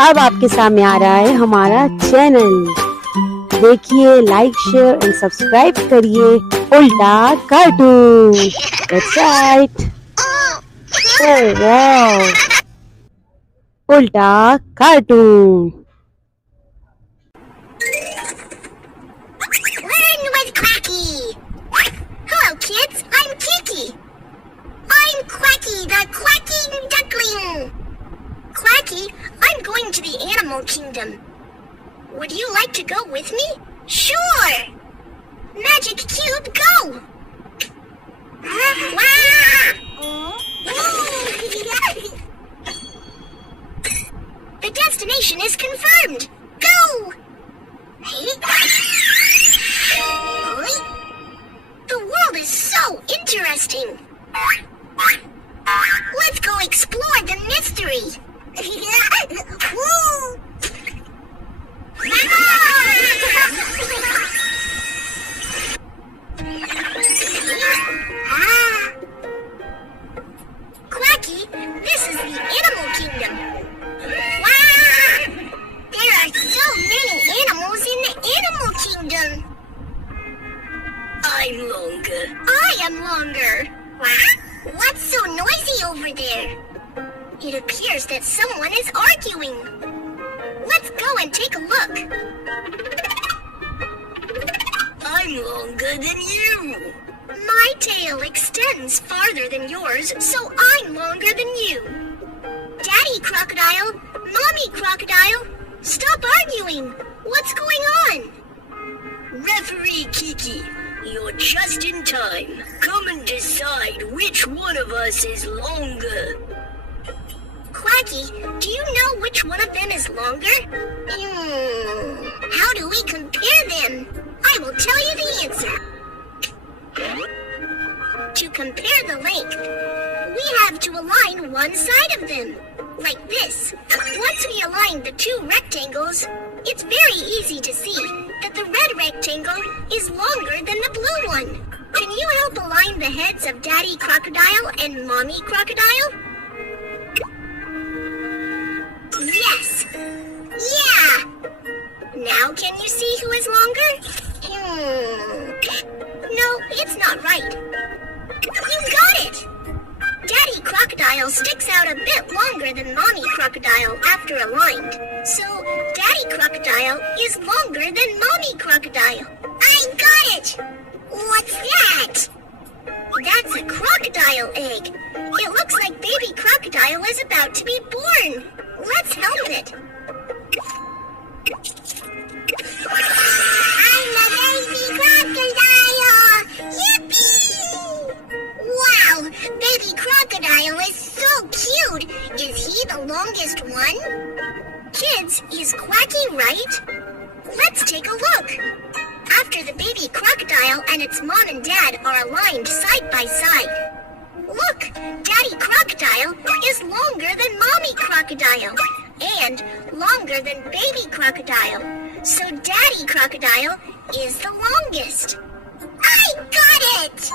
अब आपके सामने आ रहा है हमारा चैनल। देखिए, लाइक शेयर एंड सब्सक्राइब करिए उल्टा cartoon. That's right. Oh wow, उल्टा cartoon. Learn with Quacky! Hello kids, I'm Kiki. I'm Quacky, the quacking duckling. Quacky, I'm going to the animal kingdom. Would you like to go with me? Sure! Magic cube, go! The destination is confirmed. Go! The world is so interesting. Let's go explore the mystery. Quacky, this is the animal kingdom. There are so many animals in the animal kingdom. I'm longer. I am longer. What's so noisy over there? It appears that someone is arguing. Let's go and take a look. I'm longer than you. My tail extends farther than yours, so I'm longer than you. Daddy Crocodile, Mommy Crocodile, stop arguing. What's going on? Referee Kiki, you're just in time. Come and decide which one of us is longer. Quacky, do you know which one of them is longer? How do we compare them? I will tell you the answer. To compare the length, we have to align one side of them, like this. Once we align the two rectangles, it's very easy to see that the red rectangle is longer than the blue one. Can you help align the heads of Daddy Crocodile and Mommy Crocodile? Yes! Yeah! Now can you see who is longer? No, it's not right. You got it! Daddy Crocodile sticks out a bit longer than Mommy Crocodile after aligned. So, Daddy Crocodile is longer than Mommy Crocodile. I got it! What's that? That's a crocodile egg. It looks like baby crocodile is about to be born. Let's help it. I'm a baby crocodile! Yippee! Wow, baby crocodile is so cute. Is he the longest one? Kids, is Quacky right? Let's take a look. After the baby crocodile and its mom and dad are aligned side by side. Look, Daddy Crocodile is longer than Mommy Crocodile and longer than Baby Crocodile. So Daddy Crocodile is the longest. I got it!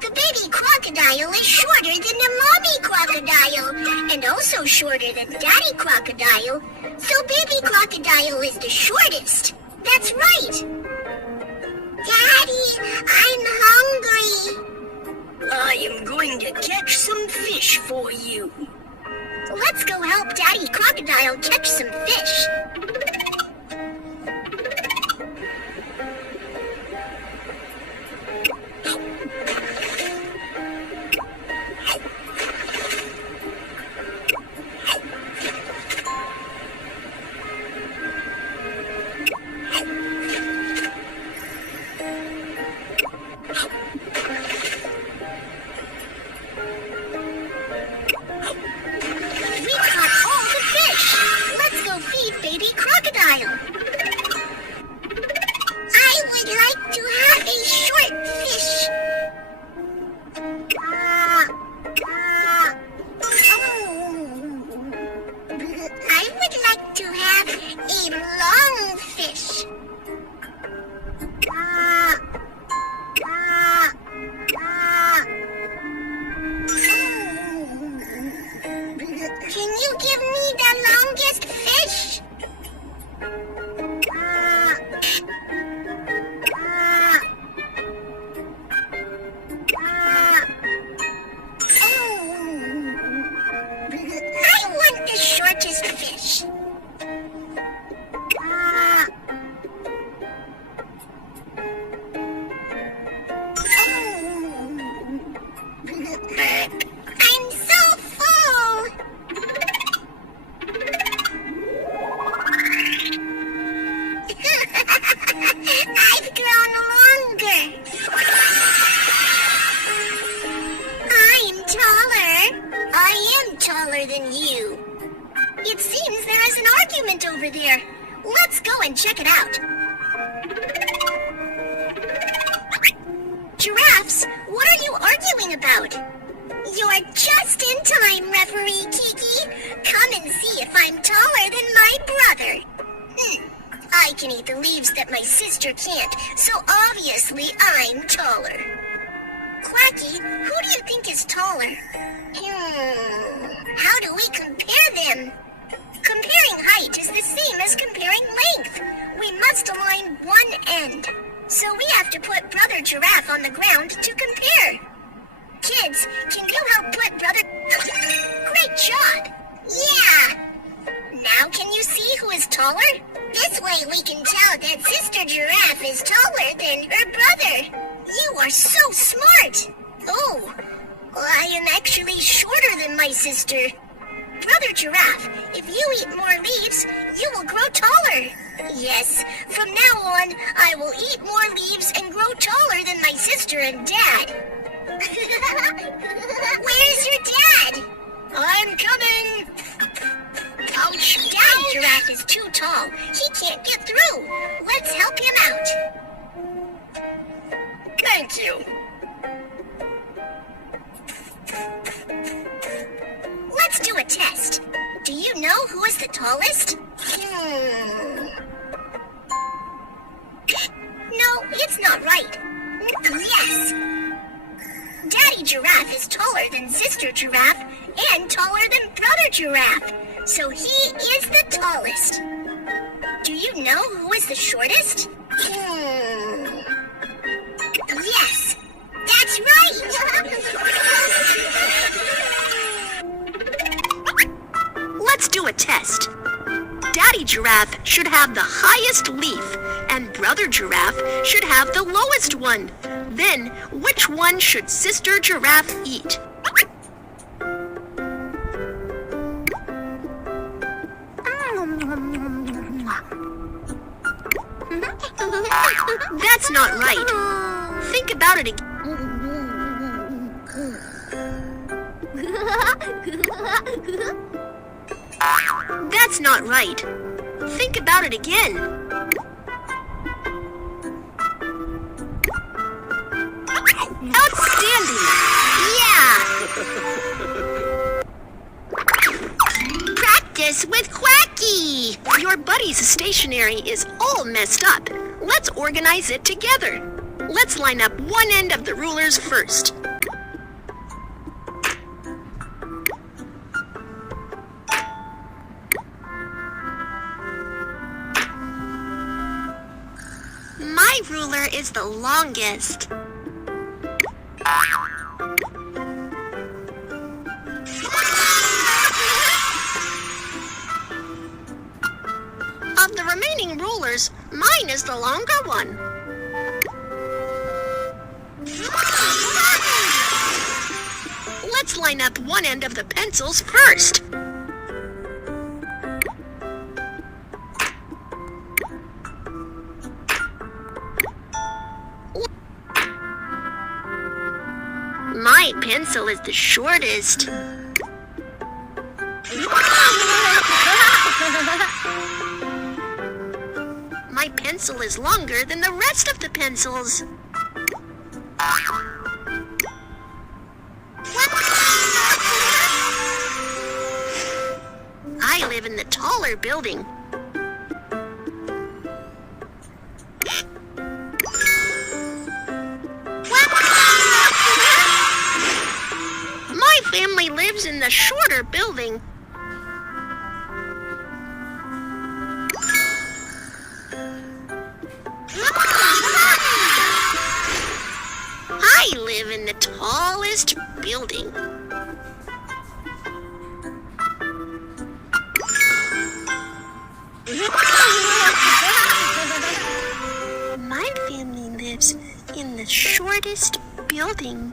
The baby crocodile is shorter than the Mommy Crocodile and also shorter than Daddy Crocodile. So Baby Crocodile is the shortest. That's right. Daddy, I'm hungry. I am going to catch some fish for you. Let's go help Daddy Crocodile catch some fish. Baby crocodile. I would like to have a short fish. I would like to have a long fish. Can you give me the longest fish? I want the shortest fish. I'm so full. I've grown longer. I'm taller. I am taller than you. It seems there is an argument over there. Let's go and check it out. Giraffes, what are you arguing about? You're just in time, Referee Kiki. Come and see if I'm taller than my brother. I can eat the leaves that my sister can't, so obviously I'm taller. Quacky, who do you think is taller? How do we compare them? Comparing height is the same as comparing length. We must align one end. So we have to put Brother Giraffe on the ground to compare. Kids, can you help put Brother... Great job! Yeah! Now can you see who is taller? This way we can tell that Sister Giraffe is taller than her brother. You are so smart! Oh, I am actually shorter than my sister. Brother Giraffe, if you eat more leaves, you will grow taller. Yes, from now on, I will eat more leaves and grow taller than my sister and Dad. Where's your dad? I'm coming. Ouch, Daddy Giraffe is too tall. He can't get through. Let's help him out. Thank you. Let's do a test. Do you know who is the tallest? No, it's not right. Yes. Daddy Giraffe is taller than Sister Giraffe and taller than Brother Giraffe. So he is the tallest. Do you know who is the shortest? Yes, that's right. Let's do a test. Daddy Giraffe should have the highest leaf, and Brother Giraffe should have the lowest one. Then, which one should Sister Giraffe eat? That's not right. Think about it again. That's not right. Think about it again. Outstanding! Yeah! Practice with Quacky! Your buddy's stationery is all messed up. Let's organize it together. Let's line up one end of the rulers first. My ruler is the longest. Of the remaining rulers, mine is the longer one. Let's line up one end of the pencils first. My pencil is the shortest. My pencil is longer than the rest of the pencils. I live in the taller building. My family lives in the shorter building. I live in the tallest building. My family lives in the shortest building.